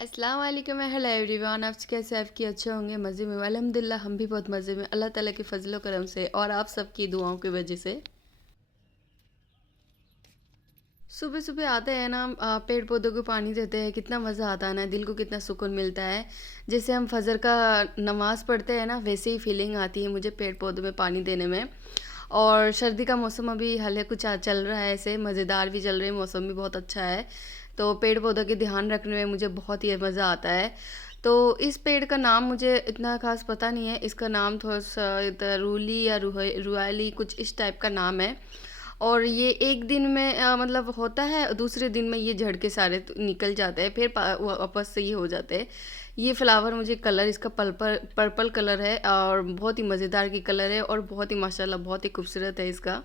अस्सलाम वालेकुम hello everyone. आप कैसे आपकी अच्छे होंगे, मज़े में? अल्हम्दुलिल्लाह हम भी बहुत मज़े में, अल्लाह ताला के फजलो करम से और आप सबकी दुआओं की वजह से। सुबह सुबह आते हैं ना, पेड़ पौधों को पानी देते हैं, कितना मज़ा आता है ना, दिल को कितना सुकून मिलता है। जैसे हम फजर का नमाज़ पढ़ते हैं ना, वैसे ही फीलिंग आती है मुझे पेड़ पौधों में पानी देने में। और सर्दी का मौसम अभी हाल कुछ चल रहा है, ऐसे मज़ेदार भी चल रही है, मौसम भी बहुत अच्छा है। तो पेड़ पौधों के ध्यान रखने में मुझे बहुत ही मज़ा आता है। तो इस पेड़ का नाम मुझे इतना ख़ास पता नहीं है, इसका नाम थोड़ा सा रूली या रुआली कुछ इस टाइप का नाम है। और ये एक दिन में मतलब होता है, दूसरे दिन में ये झड़ के सारे निकल जाते हैं, फिर वापस से ये हो जाते हैं। ये फ्लावर मुझे कलर इसका पर्पल पर्पल कलर है और बहुत ही मज़ेदार की कलर है और बहुत ही माशाल्लाह बहुत ही खूबसूरत है इसका।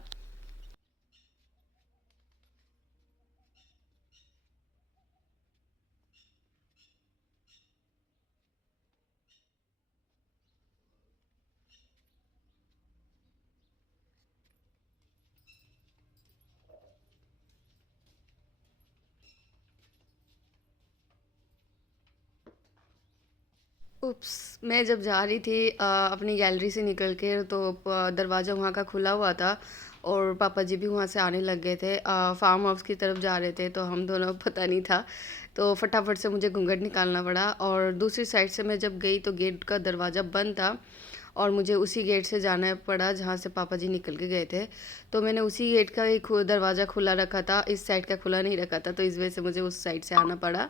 उप्स! मैं जब जा रही थी अपनी गैलरी से निकल के, तो दरवाज़ा वहाँ का खुला हुआ था और पापा जी भी वहाँ से आने लग गए थे। फार्म हाउस की तरफ जा रहे थे, तो हम दोनों पता नहीं था, तो फटाफट से मुझे घूंघट निकालना पड़ा। और दूसरी साइड से मैं जब गई तो गेट का दरवाज़ा बंद था और मुझे उसी गेट से जाना पड़ा जहाँ से पापा जी निकल के गए थे। तो मैंने उसी गेट का ही दरवाज़ा खुला रखा था, इस साइड का खुला नहीं रखा था, तो इस वजह से मुझे उस साइड से आना पड़ा।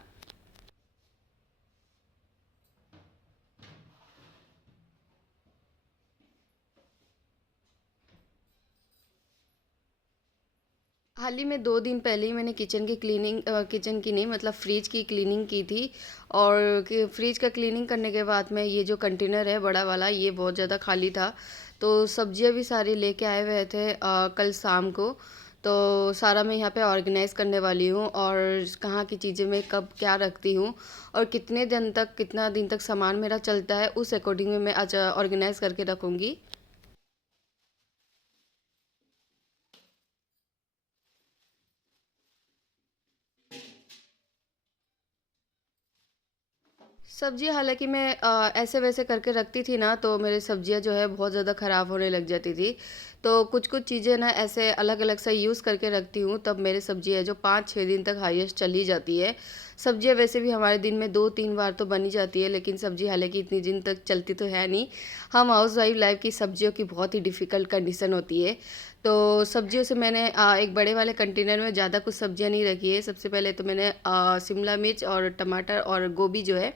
हाल ही में 2 दिन पहले ही मैंने किचन की नहीं मतलब फ्रिज की क्लीनिंग की थी। और फ्रिज का क्लीनिंग करने के बाद में ये जो कंटेनर है बड़ा वाला, ये बहुत ज़्यादा खाली था। तो सब्जियां भी सारी लेके आए हुए थे कल शाम को। तो सारा मैं यहाँ पे ऑर्गेनाइज़ करने वाली हूँ और कहाँ की चीज़ें मैं कब क्या रखती हूँ और कितना दिन तक सामान मेरा चलता है, उस अकॉर्डिंग में मैं आज ऑर्गेनाइज़ करके रखूँगी। सब्ज़ी हालाँकि मैं ऐसे-वैसे करके रखती थी ना, तो मेरी सब्ज़ियाँ जो है बहुत ज़्यादा ख़राब होने लग जाती थी। तो कुछ-कुछ चीज़ें ना ऐसे अलग-अलग से यूज़ करके रखती हूँ, तब मेरी सब्ज़ी है जो 5-6 दिन तक हाईएस्ट चली जाती है। सब्ज़ियाँ वैसे भी हमारे दिन में 2-3 बार तो बन ही जाती है, लेकिन सब्ज़ी हालाँकि इतनी दिन तक चलती तो है नहीं। हम हाउसवाइफ़ लाइफ़ की सब्ज़ियों की बहुत ही डिफ़िकल्ट कंडीशन होती है। तो सब्ज़ियों से मैंने एक बड़े वाले कंटेनर में ज़्यादा कुछ सब्ज़ियाँ नहीं रखी है। सबसे पहले तो मैंने शिमला मिर्च और टमाटर और गोभी जो है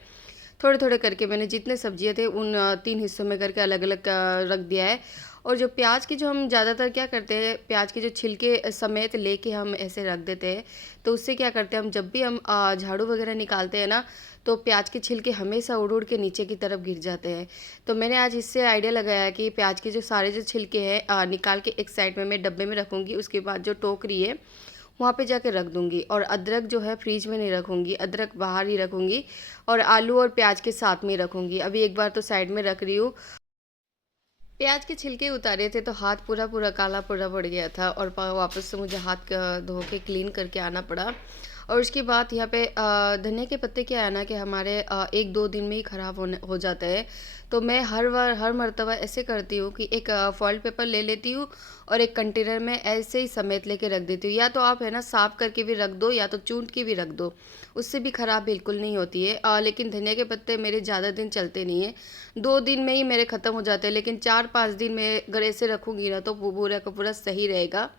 थोड़े-थोड़े करके मैंने जितने सब्जियाँ थे उन 3 हिस्सों में करके अलग-अलग रख दिया है। और जो प्याज की जो हम ज़्यादातर क्या करते हैं, प्याज के जो छिलके समेत लेके हम ऐसे रख देते हैं। तो उससे क्या करते हैं हम, जब भी हम झाड़ू वगैरह निकालते हैं ना, तो प्याज के छिलके हमेशा उड़-उड़ के नीचे की तरफ गिर जाते हैं। तो मैंने आज इससे आइडिया लगाया कि प्याज के जो सारे जो छिलके हैं निकाल के एक साइड में मैं डब्बे में रखूँगी। उसके बाद जो टोकरी है वहाँ पे जाके रख दूँगी और अदरक जो है फ्रिज में नहीं रखूँगी, अदरक बाहर ही रखूँगी और आलू और प्याज के साथ में ही रखूँगी। अभी एक बार तो साइड में रख रही हूँ। प्याज के छिलके उतारे थे तो हाथ पूरा काला पूरा पड़ गया था और वापस से मुझे हाथ धो के क्लीन करके आना पड़ा। और उसके बाद यहाँ पे धनिया के पत्ते क्या है ना कि हमारे 1-2 दिन में ही ख़राब होने हो जाते हैं। तो मैं हर मर्तबा ऐसे करती हूँ कि एक फॉइल पेपर ले लेती हूँ और एक कंटेनर में ऐसे ही समेत लेके रख देती हूँ। या तो आप है ना साफ़ करके भी रख दो या तो चूंट के भी रख दो, उससे भी ख़राब बिल्कुल नहीं होती है। लेकिन धनिया के पत्ते मेरे ज़्यादा दिन चलते नहीं हैं, 2 दिन में ही मेरे ख़त्म हो जाते हैं, लेकिन 4-5 दिन में अगर ऐसे रखूँगी ना तो वो पूरा का पूरा सही रहेगा।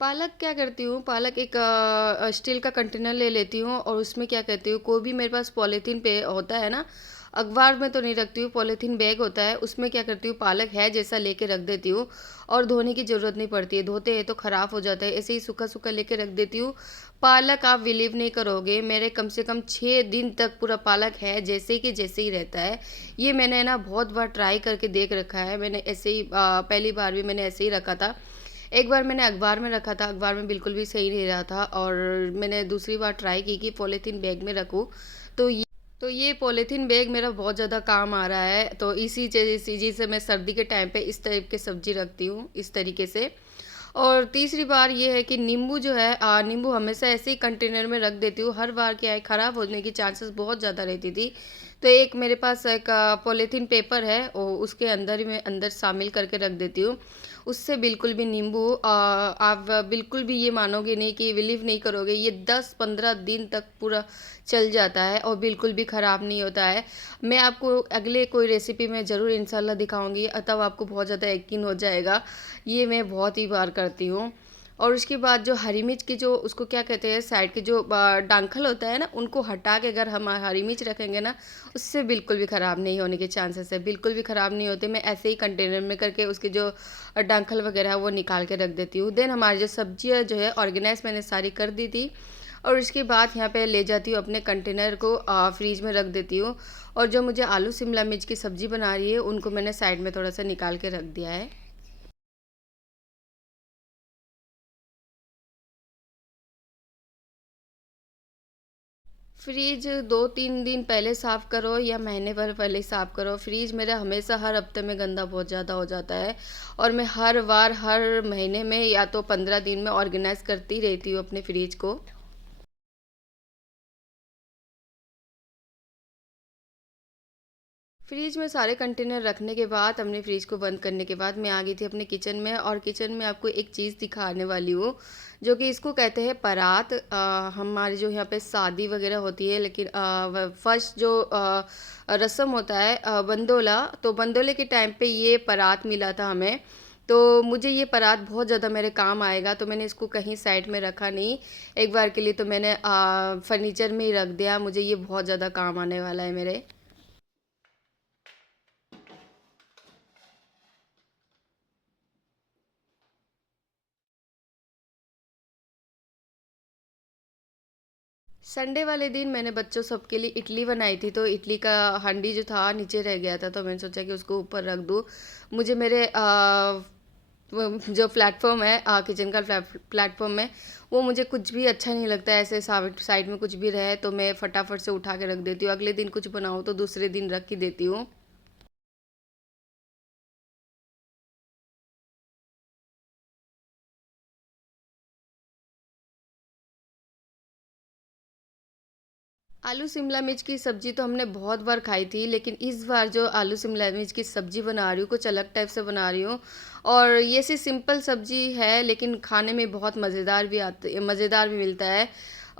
पालक क्या करती हूँ, पालक एक स्टील का कंटेनर ले लेती हूँ और उसमें क्या करती हूँ, कोई भी मेरे पास पॉलीथीन पे होता है ना, अखबार में तो नहीं रखती हूँ, पॉलीथीन बैग होता है उसमें क्या करती हूँ, पालक है जैसा लेके रख देती हूँ और धोने की ज़रूरत नहीं पड़ती है। धोते हैं तो ख़राब हो जाता है, ऐसे ही सूखा सूखा लेके रख देती हूँ। पालक आप बिलीव नहीं करोगे, मेरे कम से कम 6 दिन तक पूरा पालक है जैसे ही रहता है। ये मैंने ना बहुत बार ट्राई करके देख रखा है। मैंने ऐसे ही पहली बार भी मैंने ऐसे ही रखा था। एक बार मैंने अखबार में रखा था, अखबार में बिल्कुल भी सही नहीं रहा था और मैंने दूसरी बार ट्राई की कि पॉलीथीन बैग में रखूँ। तो ये पॉलीथीन बैग मेरा बहुत ज़्यादा काम आ रहा है। तो इसी चीज़ से मैं सर्दी के टाइम पे इस टाइप की सब्ज़ी रखती हूँ, इस तरीके से। और तीसरी बार ये है कि नींबू जो है नींबू हमेशा ऐसे ही कंटेनर में रख देती हूँ, हर बार क्या है ख़राब होने की चांसेस बहुत ज़्यादा रहती थी। तो एक मेरे पास एक पॉलीथीन पेपर है, उसके अंदर ही मैं अंदर शामिल करके रख देती हूँ। उससे बिल्कुल भी नींबू आप बिल्कुल भी ये मानोगे नहीं, कि बिलीव नहीं करोगे, ये 10-15 दिन तक पूरा चल जाता है और बिल्कुल भी ख़राब नहीं होता है। मैं आपको अगले कोई रेसिपी में ज़रूर इंशाल्लाह दिखाऊँगी, तब आपको बहुत ज़्यादा यकीन हो जाएगा। ये मैं बहुत ही बार करती हूँ। और उसके बाद जो हरी मिर्च की जो उसको क्या कहते हैं, साइड के जो डंठल होता है ना, उनको हटा के अगर हम हरी मिर्च रखेंगे ना, उससे बिल्कुल भी ख़राब नहीं होने के चांसेस है, बिल्कुल भी ख़राब नहीं होते। मैं ऐसे ही कंटेनर में करके उसके जो डंठल वगैरह है वो निकाल के रख देती हूँ। देन हमारी जो सब्जियाँ जो है ऑर्गेनाइज मैंने सारी कर दी थी, और उसके बाद यहाँ पे ले जाती हूँ अपने कंटेनर को, फ्रीज में रख देती हूँ। और जो मुझे आलू शिमला मिर्च की सब्ज़ी बना रही है, उनको मैंने साइड में थोड़ा सा निकाल के रख दिया है। फ्रिज 2-3 दिन पहले साफ़ करो या महीने भर पहले साफ़ करो, फ्रिज मेरा हमेशा हर हफ्ते में गंदा बहुत ज़्यादा हो जाता है। और मैं हर बार हर महीने में या तो 15 दिन में ऑर्गेनाइज करती रहती हूँ अपने फ्रिज को। फ्रिज में सारे कंटेनर रखने के बाद, अपने फ्रिज को बंद करने के बाद, मैं आ गई थी अपने किचन में, और किचन में आपको एक चीज़ दिखाने वाली हूँ, जो कि इसको कहते हैं परात। हमारी जो यहाँ पे शादी वगैरह होती है, लेकिन फर्स्ट जो रस्म होता है बंदोला, तो बंदोले के टाइम पे ये परात मिला था हमें। तो मुझे ये परात बहुत ज़्यादा मेरे काम आएगा, तो मैंने इसको कहीं साइड में रखा नहीं, एक बार के लिए तो मैंने फर्नीचर में ही रख दिया। मुझे ये बहुत ज़्यादा काम आने वाला है मेरे। संडे वाले दिन मैंने बच्चों सबके लिए इडली बनाई थी, तो इडली का हांडी जो था नीचे रह गया था, तो मैंने सोचा कि उसको ऊपर रख दूँ। मुझे मेरे जो प्लेटफॉर्म है किचन का प्लेटफॉर्म में, वो मुझे कुछ भी अच्छा नहीं लगता है, ऐसे साइड में कुछ भी रहे तो मैं फटाफट से उठा के रख देती हूँ। अगले दिन कुछ बनाऊँ तो दूसरे दिन रख ही देती हूँ। आलू शिमला मिर्च की सब्ज़ी तो हमने बहुत बार खाई थी, लेकिन इस बार जो आलू शिमला मिर्च की सब्ज़ी बना रही हूँ, कुछ अलग टाइप से बना रही हूँ। और ये सी सिंपल सब्ज़ी है, लेकिन खाने में बहुत मज़ेदार भी मिलता है।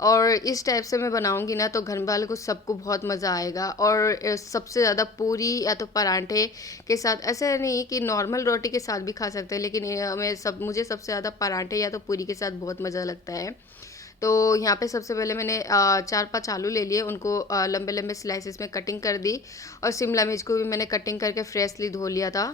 और इस टाइप से मैं बनाऊँगी ना, तो घर वालों को सबको बहुत मज़ा आएगा। और सबसे ज़्यादा पूरी या तो पराठे के साथ, ऐसे नहीं कि नॉर्मल रोटी के साथ भी खा सकते हैं, लेकिन मुझे सबसे ज़्यादा पराठे या तो पूरी के साथ बहुत मज़ा लगता है। तो यहाँ पे सबसे पहले मैंने 4-5 आलू ले लिए, उनको लंबे लंबे स्लाइसेस में कटिंग कर दी। और शिमला मिर्च को भी मैंने कटिंग करके फ्रेशली धो लिया था।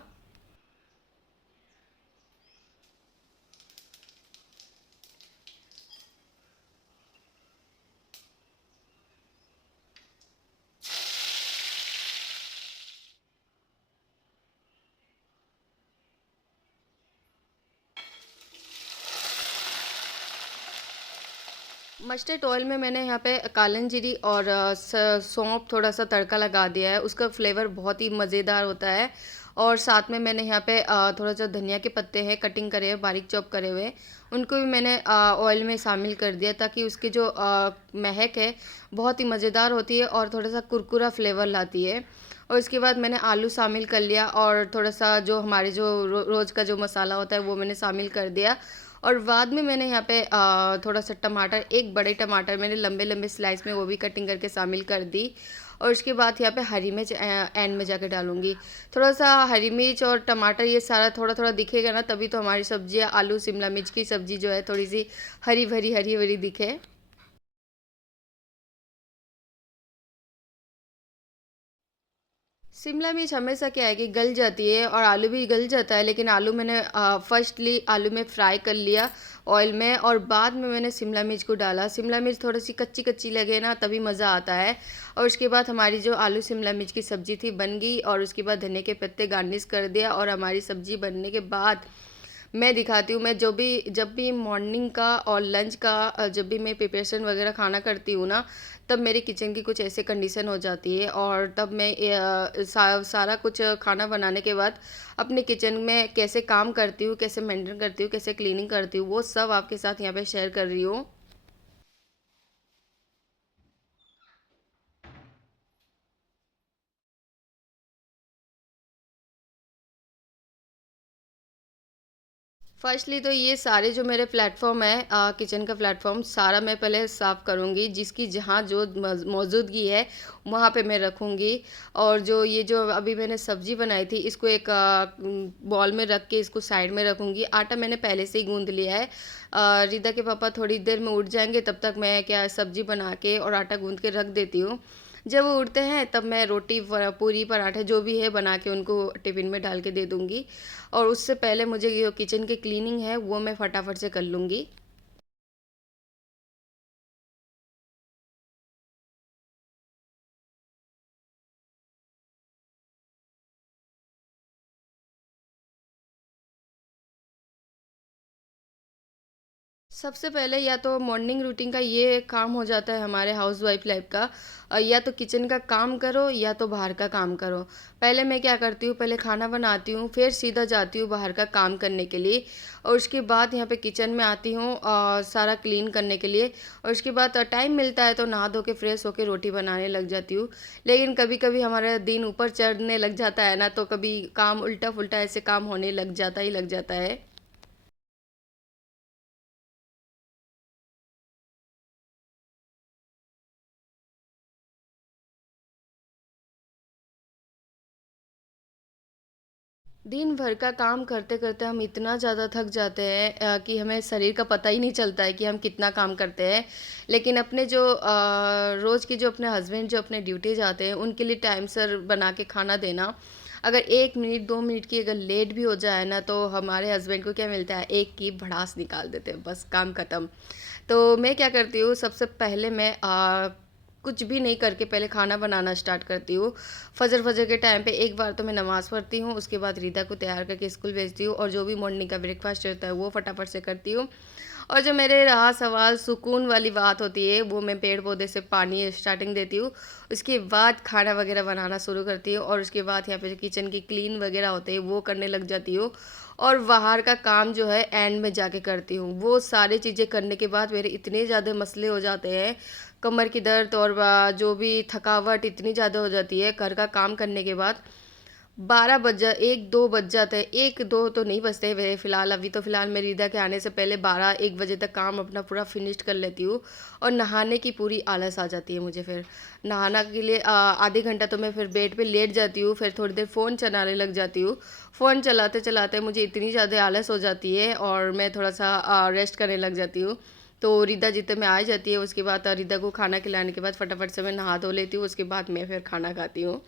मस्टर्ड ऑयल में मैंने यहाँ पे कालन जीरी और सौंफ थोड़ा सा तड़का लगा दिया है, उसका फ्लेवर बहुत ही मज़ेदार होता है। और साथ में मैंने यहाँ पे थोड़ा सा धनिया के पत्ते हैं कटिंग करे हुए, बारीक चॉप करे हुए, उनको भी मैंने ऑयल में शामिल कर दिया, ताकि उसकी जो महक है बहुत ही मज़ेदार होती है और थोड़ा सा कुरकुरा फ्लेवर लाती है। और उसके बाद मैंने आलू शामिल कर लिया, और थोड़ा सा जो हमारे जो रोज़ का जो मसाला होता है वो मैंने शामिल कर दिया। और बाद में मैंने यहाँ पे थोड़ा सा टमाटर, एक बड़े टमाटर मैंने लंबे लंबे स्लाइस में वो भी कटिंग करके शामिल कर दी। और उसके बाद यहाँ पे हरी मिर्च एंड में जाके डालूंगी। थोड़ा सा हरी मिर्च और टमाटर ये सारा थोड़ा थोड़ा दिखेगा ना, तभी तो हमारी सब्जी, आलू शिमला मिर्च की सब्जी जो है थोड़ी सी हरी भरी दिखे। शिमला मिर्च हमेशा क्या है कि गल जाती है, और आलू भी गल जाता है, लेकिन आलू मैंने फर्स्टली आलू में फ्राई कर लिया ऑयल में, और बाद में मैंने शिमला मिर्च को डाला। शिमला मिर्च थोड़ी सी कच्ची कच्ची लगे ना, तभी मज़ा आता है। और उसके बाद हमारी जो आलू शिमला मिर्च की सब्ज़ी थी बन गई, और उसके बाद धनिया के पत्ते गार्निश कर दिया, और हमारी सब्ज़ी बनने के बाद मैं दिखाती हूँ। मैं जो भी जब भी मॉर्निंग का और लंच का जब भी मैं प्रिपरेशन वगैरह खाना करती हूँ ना, तब मेरे किचन की कुछ ऐसे कंडीशन हो जाती है, और तब मैं सारा कुछ खाना बनाने के बाद अपने किचन में कैसे काम करती हूँ, कैसे मेंटेन करती हूँ, कैसे क्लीनिंग करती हूँ, वो सब आपके साथ यहाँ पे शेयर कर रही हूँ। फर्स्टली तो ये सारे जो मेरे प्लेटफॉर्म है, किचन का प्लेटफॉर्म सारा मैं पहले साफ़ करूँगी, जिसकी जहाँ जो मौजूदगी है वहाँ पे मैं रखूँगी। और जो ये जो अभी मैंने सब्जी बनाई थी, इसको एक बॉल में रख के इसको साइड में रखूँगी। आटा मैंने पहले से ही गूंद लिया है। रिदा के पापा थोड़ी देर में उठ जाएंगे, तब तक मैं क्या सब्जी बना के और आटा गूंद के रख देती हूँ। जब वो उठते हैं तब मैं रोटी पूरी पराठे जो भी है बना के उनको टिफ़िन में डाल के दे दूँगी। और उससे पहले मुझे ये किचन की क्लीनिंग है वो मैं फटाफट से कर लूँगी। सबसे पहले या तो मॉर्निंग रूटीन का ये काम हो जाता है हमारे हाउसवाइफ लाइफ का, या तो किचन का काम करो या तो बाहर का काम करो। पहले मैं क्या करती हूँ, पहले खाना बनाती हूँ, फिर सीधा जाती हूँ बाहर का काम करने के लिए। और उसके बाद यहाँ पे किचन में आती हूँ सारा क्लीन करने के लिए। और उसके बाद टाइम मिलता है तो नहा धो के फ्रेश होके रोटी बनाने लग जाती हूँ। लेकिन कभी कभी हमारा दिन ऊपर चढ़ने लग जाता है ना, तो कभी काम उल्टा फुल्टा ऐसे काम होने लग जाता ही लग जाता है। दिन भर का काम करते करते हम इतना ज़्यादा थक जाते हैं कि हमें शरीर का पता ही नहीं चलता है कि हम कितना काम करते हैं। लेकिन अपने जो रोज़ की जो अपने हस्बैंड जो अपने ड्यूटी जाते हैं, उनके लिए टाइम सर बना के खाना देना। अगर 1 मिनट 2 मिनट की अगर लेट भी हो जाए ना, तो हमारे हस्बैंड को क्या मिलता है, एक की भड़ास निकाल देते हैं, बस काम ख़त्म। तो मैं क्या करती हूँ, सबसे पहले मैं कुछ भी नहीं करके पहले खाना बनाना स्टार्ट करती हूँ। फजर फजर के टाइम पे एक बार तो मैं नमाज़ पढ़ती हूँ, उसके बाद रीता को तैयार करके स्कूल भेजती हूँ, और जो भी मॉर्निंग का ब्रेकफास्ट रहता है वो फटाफट से करती हूँ। और जो मेरे रहा सवाल सुकून वाली बात होती है, वो मैं पेड़ पौधे से पानी स्टार्टिंग देती हूँ। उसके बाद खाना वगैरह बनाना शुरू करती हूँ, और उसके बाद यहाँ पे जो किचन की क्लीन वगैरह होते हैं वो करने लग जाती हूँ। और बाहर का काम जो है एंड में जाके करती हूँ। वो सारी चीज़ें करने के बाद मेरे इतने ज़्यादा मसले हो जाते हैं, कमर की दर्द और जो भी थकावट इतनी ज़्यादा हो जाती है घर का काम करने के बाद। 12 बज जा 1-2 बज जाते हैं, 1-2 तो नहीं बजते वे फ़िलहाल, अभी तो फ़िलहाल मैं रीदा के आने से पहले 12-1 बजे तक काम अपना पूरा फिनिश कर लेती हूँ। और नहाने की पूरी आलस आ जाती है मुझे फिर। नहाना के लिए आधे घंटा तो मैं फिर बेड पे लेट जाती हूँ, फिर थोड़ी देर फ़ोन चलाने लग जाती हूँ। फ़ोन चलाते-चलाते मुझे इतनी ज़्यादा आलस हो जाती है, और मैं थोड़ा-सा रेस्ट करने लग जाती हूँ। तो रीदा जितने में आ जाती है, उसके बाद रीदा को खाना खिलाने के बाद फटाफट से मैं नहा धो लेती हूँ, उसके बाद मैं फिर खाना खाती हूँ।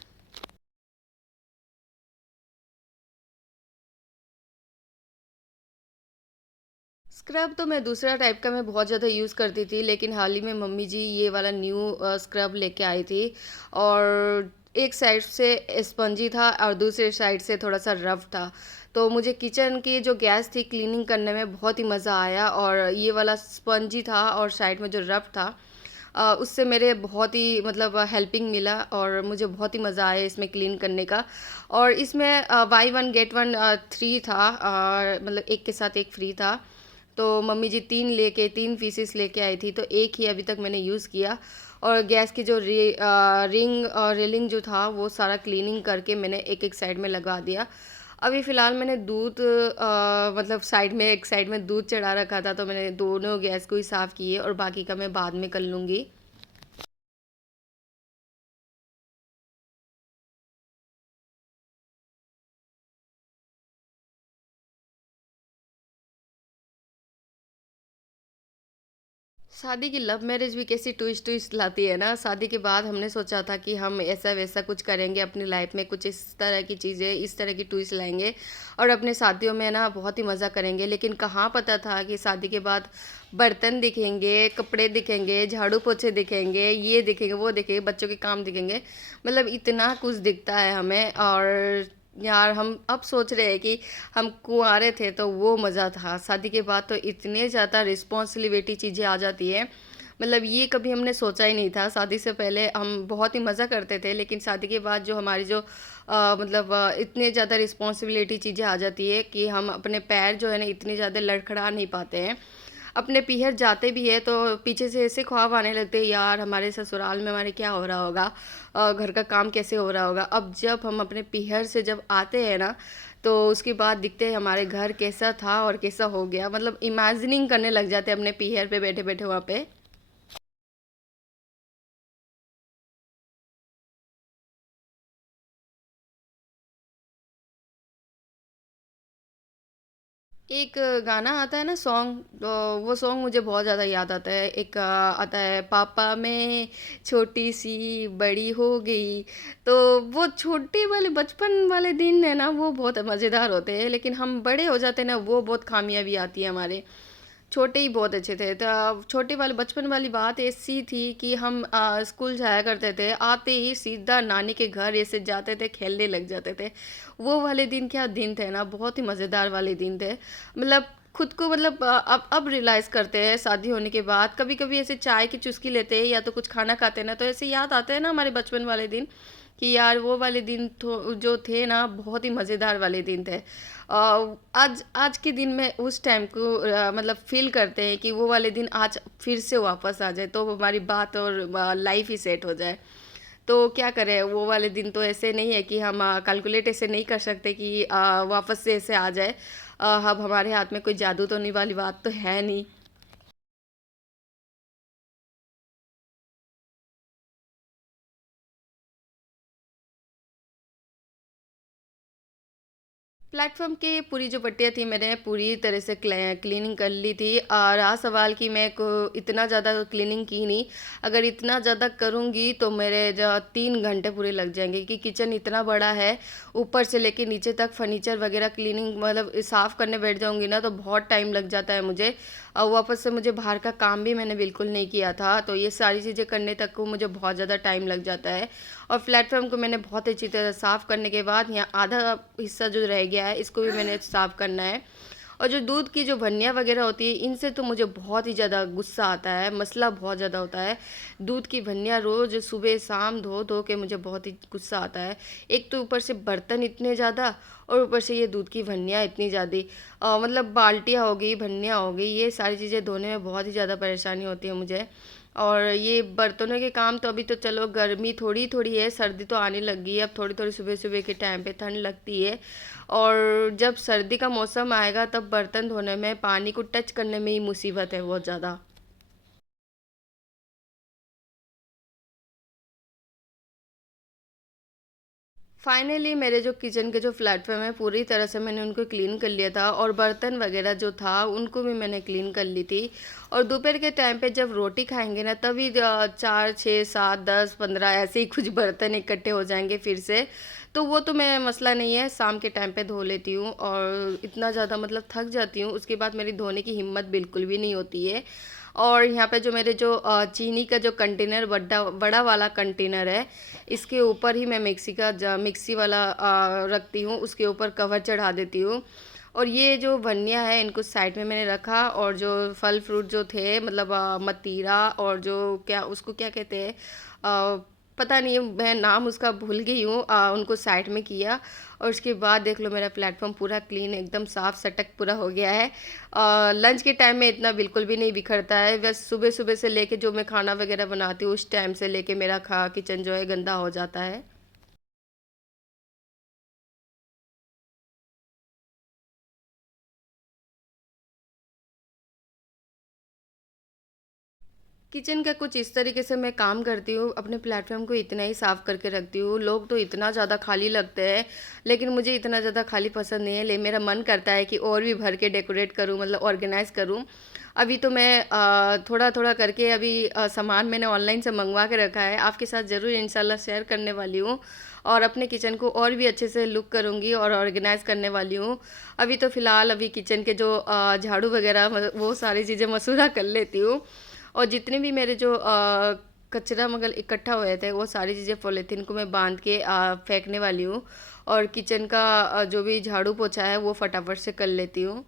स्क्रब तो मैं दूसरा टाइप का मैं बहुत ज़्यादा यूज़ करती थी, लेकिन हाल ही में मम्मी जी ये वाला न्यू स्क्रब लेके आई थी। और एक साइड से स्पंजी था और दूसरे साइड से थोड़ा सा रफ था। तो मुझे किचन की जो गैस थी क्लीनिंग करने में बहुत ही मज़ा आया, और ये वाला स्पंजी था और साइड में जो रफ था, उससे मेरे बहुत ही मतलब हेल्पिंग मिला, और मुझे बहुत ही मज़ा आया इसमें क्लीन करने का। और इसमें by one get one three था, मतलब एक के साथ एक फ्री था। तो मम्मी जी 3 पीसेस लेके आई थी, तो एक ही अभी तक मैंने यूज़ किया। और गैस की जो रिंग और रेलिंग जो था वो सारा क्लीनिंग करके मैंने एक एक साइड में लगा दिया। अभी फ़िलहाल मैंने दूध मतलब साइड में एक साइड में दूध चढ़ा रखा था, तो मैंने दोनों गैस को ही साफ़ किए, और बाकी का मैं बाद में कर लूँगी। शादी की लव मैरिज भी कैसी ट्विस्ट ट्विस्ट लाती है ना। शादी के बाद हमने सोचा था कि हम ऐसा वैसा कुछ करेंगे अपनी लाइफ में, कुछ इस तरह की चीज़ें इस तरह की ट्विस्ट लाएंगे, और अपने शादियों में ना बहुत ही मज़ा करेंगे। लेकिन कहाँ पता था कि शादी के बाद बर्तन दिखेंगे, कपड़े दिखेंगे, झाड़ू पोछे दिखेंगे, ये दिखेंगे वो दिखेंगे, बच्चों के काम दिखेंगे। मतलब इतना कुछ दिखता है हमें। और यार हम अब सोच रहे हैं कि हम कुँवारे थे तो वो मज़ा था। शादी के बाद तो इतने ज़्यादा रिस्पॉन्सिबिलिटी चीज़ें आ जाती हैं। मतलब ये कभी हमने सोचा ही नहीं था। शादी से पहले हम बहुत ही मज़ा करते थे, लेकिन शादी के बाद जो हमारी जो इतने ज़्यादा रिस्पॉन्सिबिलिटी चीज़ें आ जाती है कि हम अपने पैर जो है ना इतनी ज़्यादा लड़खड़ा नहीं पाते हैं। अपने पीहर जाते भी है तो पीछे से ऐसे ख्वाब आने लगते हैं, यार हमारे ससुराल में हमारे क्या हो रहा होगा, घर का काम कैसे हो रहा होगा। अब जब हम अपने पीहर से जब आते हैं ना, तो उसके बाद दिखते हैं हमारे घर कैसा था और कैसा हो गया। मतलब इमेजिनिंग करने लग जाते हैं अपने पीहर पे बैठे बैठे वहाँ पे। एक गाना आता है ना सॉन्ग, तो वो सॉन्ग मुझे बहुत ज़्यादा याद आता है। एक आता है, पापा मैं छोटी सी बड़ी हो गई। तो वो छोटे वाले बचपन वाले दिन है ना, वो बहुत मज़ेदार होते हैं, लेकिन हम बड़े हो जाते हैं ना, वो बहुत खामियां भी आती है हमारे। छोटे ही बहुत अच्छे थे। तो छोटे वाले बचपन वाली बात ऐसी थी कि हम स्कूल जाया करते थे, आते ही सीधा नानी के घर ऐसे जाते थे, खेलने लग जाते थे। वो वाले दिन क्या दिन थे ना, बहुत ही मज़ेदार वाले दिन थे। मतलब खुद को मतलब अब रियलाइज़ करते हैं शादी होने के बाद। कभी कभी ऐसे चाय की चुस्की लेते हैं या तो कुछ खाना खाते हैं ना, तो ऐसे याद आते हैं ना हमारे बचपन वाले दिन, कि यार वो वाले दिन तो जो थे ना, बहुत ही मज़ेदार वाले दिन थे। आज आज के दिन में उस टाइम को मतलब फील करते हैं कि वो वाले दिन आज फिर से वापस आ जाए तो हमारी बात और लाइफ ही सेट हो जाए। तो क्या करें, वो वाले दिन तो ऐसे नहीं है कि हम कैलकुलेट ऐसे नहीं कर सकते कि वापस से ऐसे आ जाए। अब हमारे हाथ में कोई जादू टोने वाली बात तो है नहीं। प्लेटफॉर्म की पूरी जो पट्टियाँ थी, मैंने पूरी तरह से क्लीनिंग कर ली थी। और रहा सवाल कि मैं को इतना ज़्यादा क्लीनिंग की नहीं। अगर इतना ज़्यादा करूँगी तो मेरे जो 3 घंटे पूरे लग जाएंगे, कि किचन इतना बड़ा है, ऊपर से लेके नीचे तक फर्नीचर वगैरह क्लीनिंग मतलब साफ़ करने बैठ जाऊँगी ना, तो बहुत टाइम लग जाता है मुझे। और वापस से मुझे बाहर का काम भी मैंने बिल्कुल नहीं किया था, तो ये सारी चीज़ें करने तक को मुझे बहुत ज़्यादा टाइम लग जाता है। और प्लेटफॉर्म को मैंने बहुत अच्छी तरह साफ़ करने के बाद यहाँ आधा हिस्सा जो रह गया है, इसको भी मैंने साफ़ करना है। और जो दूध की जो भन्नियाँ वगैरह होती है, इनसे तो मुझे बहुत ही ज़्यादा गुस्सा आता है, मसला बहुत ज़्यादा होता है। दूध की भन्नियाँ रोज़ सुबह शाम धो धो के मुझे बहुत ही गुस्सा आता है। एक तो ऊपर से बर्तन इतने ज़्यादा, और ऊपर से ये दूध की भन्नियाँ इतनी ज़्यादा, मतलब बाल्टियाँ हो गई, भन्नियाँ हो गई, ये सारी चीज़ें धोने में बहुत ही ज़्यादा परेशानी होती है मुझे। और ये बर्तनों के काम तो अभी तो चलो, गर्मी थोड़ी थोड़ी है, सर्दी तो आने लगी है अब थोड़ी थोड़ी, सुबह सुबह के टाइम पे ठंड लगती है। और जब सर्दी का मौसम आएगा तब बर्तन धोने में, पानी को टच करने में ही मुसीबत है बहुत ज़्यादा। फाइनली मेरे जो किचन के जो प्लेटफॉर्म है, पूरी तरह से मैंने उनको क्लीन कर लिया था, और बर्तन वगैरह जो था उनको भी मैंने क्लीन कर ली थी। और दोपहर के टाइम पे जब रोटी खाएंगे ना, तभी 4 6 7 10 15 ऐसे ही कुछ बर्तन इकट्ठे हो जाएंगे फिर से। तो वो तो मैं मसला नहीं है, शाम के टाइम पे धो लेती हूँ। और इतना ज़्यादा मतलब थक जाती हूँ, उसके बाद मेरी धोने की हिम्मत बिल्कुल भी नहीं होती है। और यहाँ पे जो मेरे जो चीनी का जो कंटेनर, बड़ा बड़ा वाला कंटेनर है, इसके ऊपर ही मैं मिक्सी वाला रखती हूँ, उसके ऊपर कवर चढ़ा देती हूँ। और ये जो वन्नियाँ है, इनको साइड में मैंने रखा, और जो फल फ्रूट जो थे, मतलब मतीरा, और जो क्या उसको क्या कहते हैं, पता नहीं, मैं नाम उसका भूल गई हूँ, उनको साइड में किया। और उसके बाद देख लो, मेरा प्लेटफॉर्म पूरा क्लीन, एकदम साफ सटक पूरा हो गया है। लंच के टाइम में इतना बिल्कुल भी नहीं बिखरता है, बस सुबह सुबह से लेके जो मैं खाना वगैरह बनाती हूँ, उस टाइम से लेके मेरा खा किचन जो है गंदा हो जाता है। किचन का कुछ इस तरीके से मैं काम करती हूँ, अपने प्लेटफॉर्म को इतना ही साफ़ करके रखती हूँ। लोग तो इतना ज़्यादा खाली लगते हैं, लेकिन मुझे इतना ज़्यादा खाली पसंद नहीं है। ले मेरा मन करता है कि और भी भर के डेकोरेट करूँ, मतलब ऑर्गेनाइज़ करूँ। अभी तो मैं थोड़ा थोड़ा करके अभी सामान मैंने ऑनलाइन से मंगवा के रखा है, आपके साथ ज़रूर इंशाल्लाह शेयर करने वाली हूँ। और अपने किचन को और भी अच्छे से लुक करूँगी और ऑर्गेनाइज़ करने वाली हूँ। अभी तो फ़िलहाल अभी किचन के जो झाड़ू वगैरह, वो सारी चीज़ें मसूरा कर लेती हूँ। और जितने भी मेरे जो कचरा मगर इकट्ठा हुए थे, वो सारी चीज़ें पॉलीथीन को मैं बांध के फेंकने वाली हूँ। और किचन का जो भी झाड़ू पोछा है वो फटाफट से कर लेती हूँ।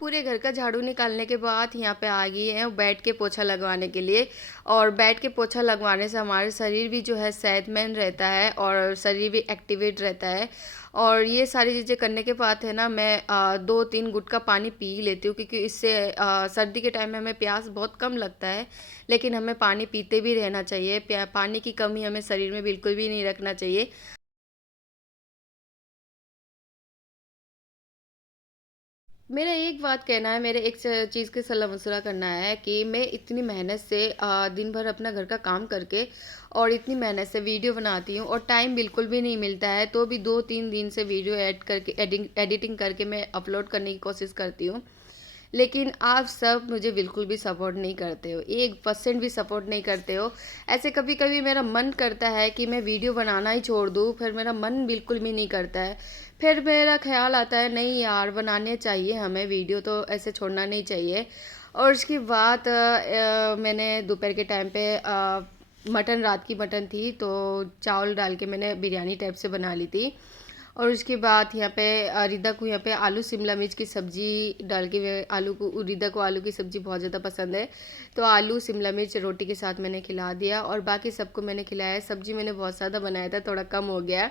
पूरे घर का झाड़ू निकालने के बाद यहाँ पे आ गई है बैठ के पोछा लगवाने के लिए। और बैठ के पोछा लगवाने से हमारे शरीर भी जो है सेहतमंद रहता है और शरीर भी एक्टिवेट रहता है। और ये सारी चीज़ें करने के बाद है ना, मैं 2-3 गुट का पानी पी लेती हूँ, क्योंकि इससे सर्दी के टाइम में हमें प्यास बहुत कम लगता है। लेकिन हमें पानी पीते भी रहना चाहिए, पानी की कमी हमें शरीर में बिल्कुल भी नहीं रखना चाहिए। मेरा एक बात कहना है, मेरे एक चीज़ की सलाह-मशवरा करना है कि मैं इतनी मेहनत से दिन भर अपना घर का काम करके और इतनी मेहनत से वीडियो बनाती हूँ और टाइम बिल्कुल भी नहीं मिलता है, तो भी 2-3 दिन से वीडियो एडिटिंग करके मैं अपलोड करने की कोशिश करती हूँ। लेकिन आप सब मुझे बिल्कुल भी सपोर्ट नहीं करते हो, 1% भी सपोर्ट नहीं करते हो। ऐसे कभी-कभी मेरा मन करता है कि मैं वीडियो बनाना ही छोड़ दूँ, फिर मेरा मन बिल्कुल भी नहीं करता है। फिर मेरा ख़्याल आता है नहीं यार, बनाने चाहिए हमें वीडियो, तो ऐसे छोड़ना नहीं चाहिए। और उसके बाद मैंने दोपहर के टाइम पे मटन, रात की मटन थी तो चावल डाल के मैंने बिरयानी टाइप से बना ली थी। और उसके बाद यहाँ पे रिदा को यहाँ पे आलू शिमला मिर्च की सब्ज़ी डाल के आलू को रिदा को आलू की सब्ज़ी बहुत ज़्यादा पसंद है, तो आलू शिमला मिर्च रोटी के साथ मैंने खिला दिया और बाकी सबको मैंने खिलाया। सब्ज़ी मैंने बहुत ज़्यादा बनाया था, थोड़ा कम हो गया।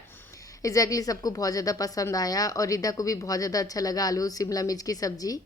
एग्जैक्टली सबको बहुत ज़्यादा पसंद आया और रिदा को भी बहुत ज़्यादा अच्छा लगा आलू शिमला मिर्च की सब्ज़ी।